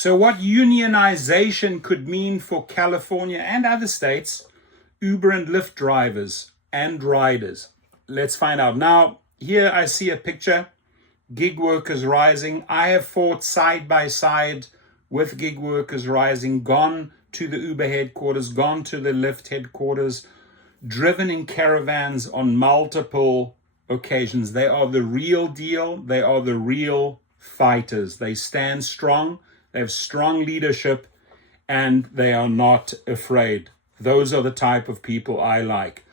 So what unionization could mean for California and other states, Uber and Lyft drivers and riders. Let's find out. Now, here I see a picture, gig workers rising. I have fought side by side with gig workers rising, gone to the Uber headquarters, gone to the Lyft headquarters, driven in caravans on multiple occasions. They are the real deal. They are the real fighters. They stand strong. They have strong leadership, and they are not afraid. Those are the type of people I like.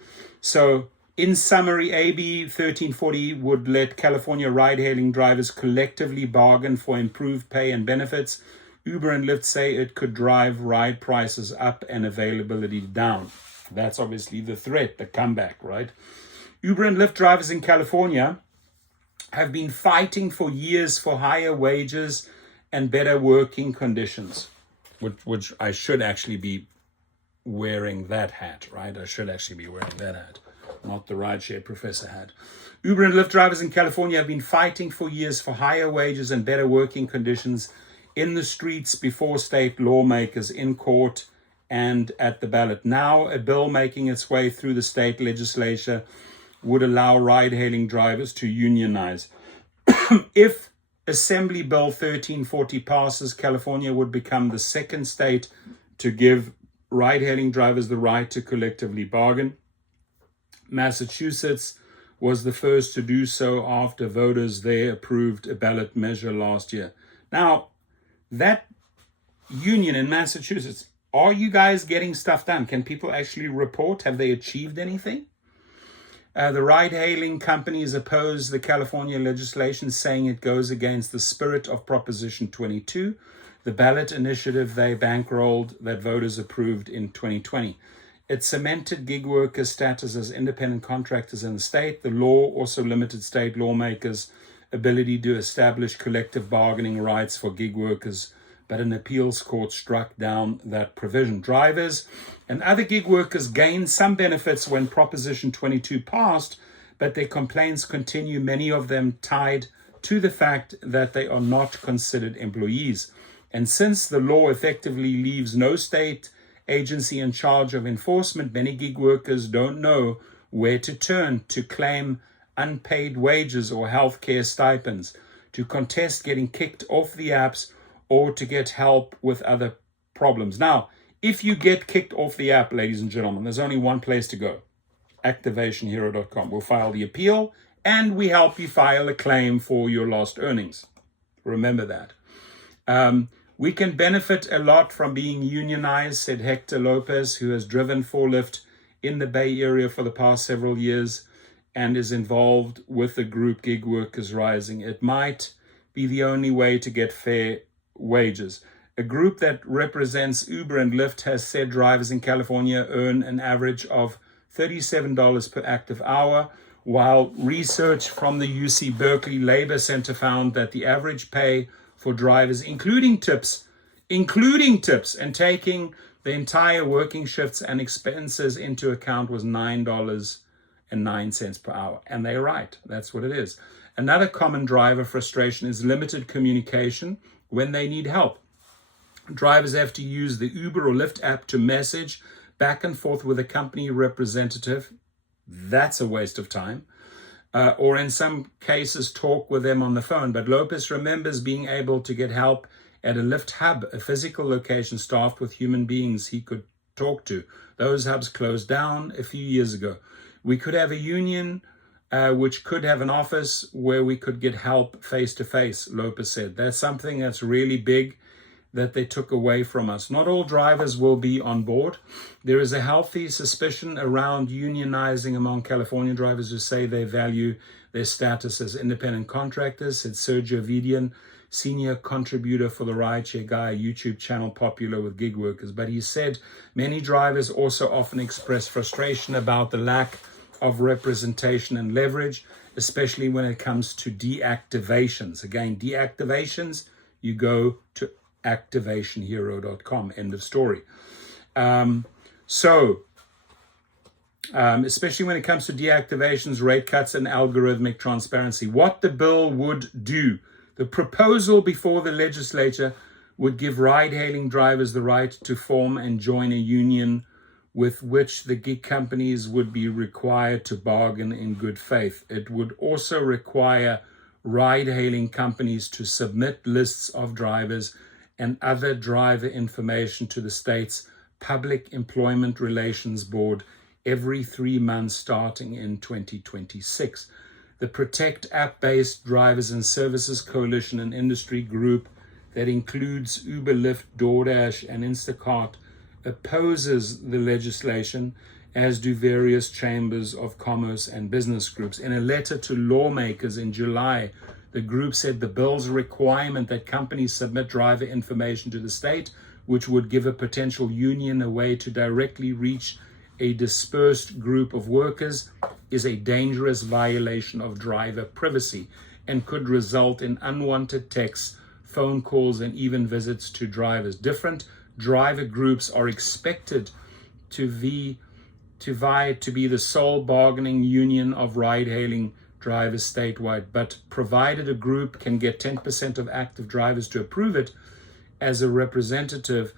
So in summary, AB 1340 would let California ride-hailing drivers collectively bargain for improved pay and benefits. Uber and Lyft say it could drive ride prices up and availability down. That's obviously the threat, the comeback, right? Uber and Lyft drivers in California have been fighting for years for higher wages and better working conditions, which I should actually be wearing that hat, right? I should actually be wearing that hat, not the Rideshare professor hat. Uber and Lyft drivers in California have been fighting for years for higher wages and better working conditions in the streets, before state lawmakers, in court, and at the ballot. Now, a bill making its way through the state legislature would allow ride-hailing drivers to unionize. If Assembly Bill 1340 passes, California would become the second state to give ride-hailing drivers the right to collectively bargain. Massachusetts was the first to do so after voters there approved a ballot measure last year. Now, that union in Massachusetts, are you guys getting stuff done? Can people actually report? Have they achieved anything? The ride-hailing companies oppose the California legislation, saying it goes against the spirit of Proposition 22, the ballot initiative they bankrolled that voters approved in 2020. It cemented gig workers' status as independent contractors in the state. The law also limited state lawmakers' ability to establish collective bargaining rights for gig workers, but an appeals court struck down that provision. Drivers and other gig workers gained some benefits when Proposition 22 passed, but their complaints continue, many of them tied to the fact that they are not considered employees. And since the law effectively leaves no state agency in charge of enforcement, many gig workers don't know where to turn to claim unpaid wages or healthcare stipends, to contest getting kicked off the apps, or to get help with other problems. Now, if you get kicked off the app, ladies and gentlemen, there's only one place to go, activationhero.com. We'll file the appeal, and we help you file a claim for your lost earnings. Remember that. We can benefit a lot from being unionized, said Hector Lopez, who has driven for Lyft in the Bay Area for the past several years and is involved with the group Gig Workers Rising. It might be the only way to get fair wages. A group that represents Uber and Lyft has said drivers in California earn an average of $37 per active hour, while research from the UC Berkeley Labor Center found that the average pay for drivers, including tips, and taking the entire working shifts and expenses into account, was $9.09 per hour. And they're right. That's what it is. Another common driver frustration is limited communication when they need help. Drivers have to use the Uber or Lyft app to message back and forth with a company representative. That's a waste of time. Or in some cases, talk with them on the phone. But Lopez remembers being able to get help at a Lyft hub, a physical location staffed with human beings he could talk to. Those hubs closed down a few years ago. We could have a union which could have an office where we could get help face-to-face, Lopez said. That's something that's really big that they took away from us. Not all drivers will be on board. There is a healthy suspicion around unionizing among California drivers who say they value their status as independent contractors, said Sergio Vidian, senior contributor for the Rideshare Guy, a YouTube channel popular with gig workers. But he said many drivers also often express frustration about the lack of representation and leverage, especially when it comes to deactivations. Again, deactivations, you go to activationhero.com. End of story. Especially when it comes to deactivations, rate cuts, and algorithmic transparency. What the bill would do, the proposal before the legislature would give ride-hailing drivers the right to form and join a union with which the gig companies would be required to bargain in good faith. It would also require ride-hailing companies to submit lists of drivers and other driver information to the state's Public Employment Relations Board every 3 months starting in 2026. The Protect app-based drivers and services coalition, an industry group that includes Uber, Lyft, DoorDash, and Instacart, opposes the legislation, as do various chambers of commerce and business groups. In a letter to lawmakers in July, the group said the bill's requirement that companies submit driver information to the state, which would give a potential union a way to directly reach a dispersed group of workers, is a dangerous violation of driver privacy and could result in unwanted texts, phone calls, and even visits to drivers. Different driver groups are expected to vie to be the sole bargaining union of ride-hailing drivers statewide, but provided a group can get 10% of active drivers to approve it as a representative,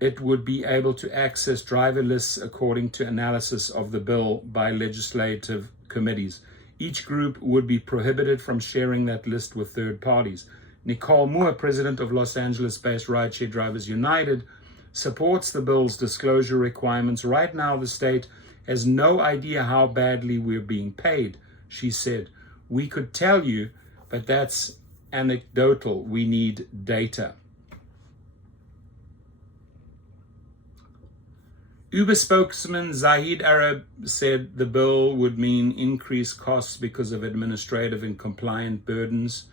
it would be able to access driver lists according to analysis of the bill by legislative committees. Each group would be prohibited from sharing that list with third parties. Nicole Moore, president of Los Angeles-based Rideshare Drivers United, supports the bill's disclosure requirements. Right now, the state has no idea how badly we're being paid, she said. We could tell you, but that's anecdotal. We need data. Uber spokesman Zahid Arab said the bill would mean increased costs because of administrative and compliant burdens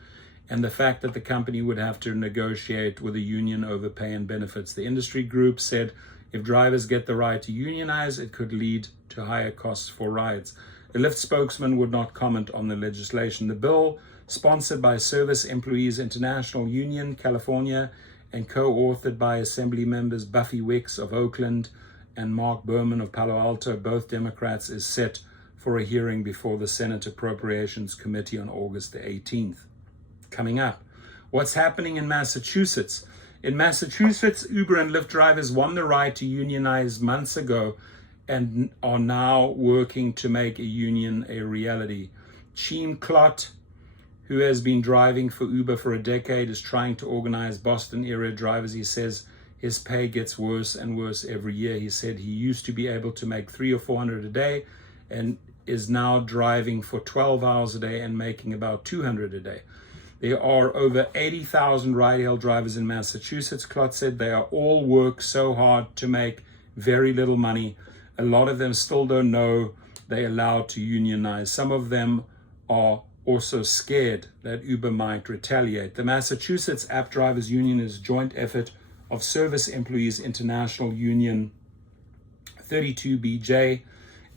and the fact that the company would have to negotiate with a union over pay and benefits. The industry group said if drivers get the right to unionize, it could lead to higher costs for rides. The Lyft spokesman would not comment on the legislation. The bill, sponsored by Service Employees International Union, California, and co-authored by Assembly members Buffy Wicks of Oakland and Mark Berman of Palo Alto, both Democrats, is set for a hearing before the Senate Appropriations Committee on August the 18th. Coming up, what's happening in Massachusetts? In Massachusetts, Uber and Lyft drivers won the right to unionize months ago and are now working to make a union a reality. Cheem Klott, who has been driving for Uber for a decade, is trying to organize Boston area drivers. He says his pay gets worse and worse every year. He said he used to be able to make $300 or $400 a day and is now driving for 12 hours a day and making about $200 a day. There are over 80,000 ride-hail drivers in Massachusetts. Klott said they are all work so hard to make very little money. A lot of them still don't know they're allowed to unionize. Some of them are also scared that Uber might retaliate. The Massachusetts App Drivers Union is a joint effort of Service Employees International Union 32BJ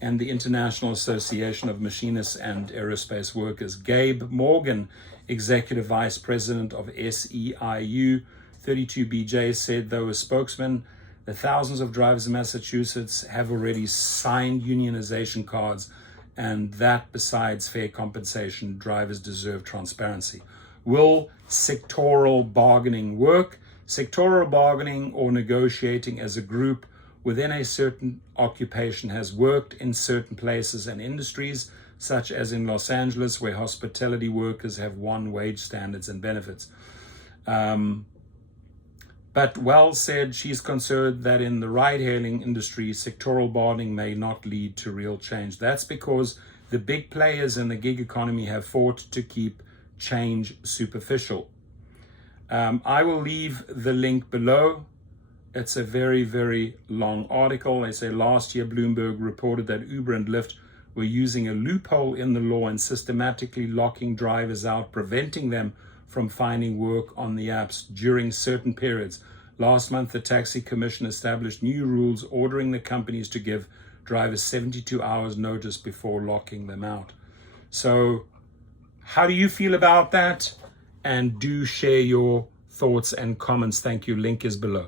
and the International Association of Machinists and Aerospace Workers. Gabe Morgan, Executive Vice President of SEIU 32BJ, said, though a spokesman, the thousands of drivers in Massachusetts have already signed unionization cards, and that besides fair compensation, drivers deserve transparency. Will sectoral bargaining work? Sectoral bargaining, or negotiating as a group within a certain occupation, has worked in certain places and industries, such as in Los Angeles, where hospitality workers have won wage standards and benefits. But Wells said she's concerned that in the ride-hailing industry, sectoral bargaining may not lead to real change. That's because the big players in the gig economy have fought to keep change superficial. I will leave the link below. It's a very, very long article. They say last year, Bloomberg reported that Uber and Lyft were using a loophole in the law and systematically locking drivers out, preventing them from finding work on the apps during certain periods. Last month, the Taxi Commission established new rules ordering the companies to give drivers 72 hours notice before locking them out. So how do you feel about that? And do share your thoughts and comments. Thank you. Link is below.